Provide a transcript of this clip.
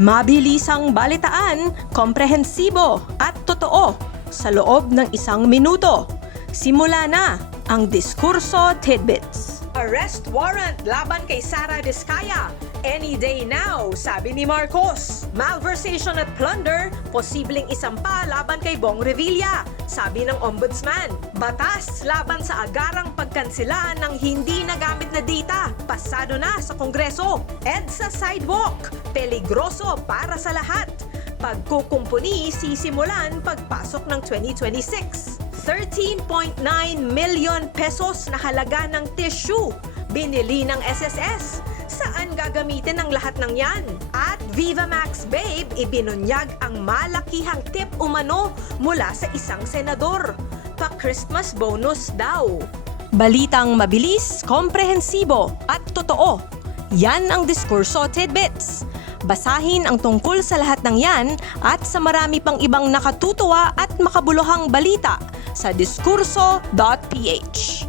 Mabilisang balitaan, komprehensibo at totoo sa loob ng 1 minuto. Simula na ang Diskurso Tidbits. Arrest warrant laban kay Sara Diskaya. Any day now, sabi ni Marcos. Malversation at plunder, posibleng isampa laban kay Bong Revilla, sabi ng Ombudsman. Batas laban sa agarang pagkansela ng hindi nagamit na data, pasado na sa Kongreso. EDSA sidewalk, peligroso para sa lahat. Pagkukumpuni sisimulan pagpasok ng 2026. 13.9 million pesos na halaga ng tissue binili ng SSS. Saan gagamitin ang lahat ng yan? At Viva Max Babe, ibinunyag ang malakihang tip umano mula sa isang senador. Pa-Christmas bonus daw. Balitang mabilis, komprehensibo at totoo. Yan ang Diskurso Tidbits. Basahin ang tungkol sa lahat ng yan at sa marami pang ibang nakatutuwa at makabuluhang balita sa diskurso.ph.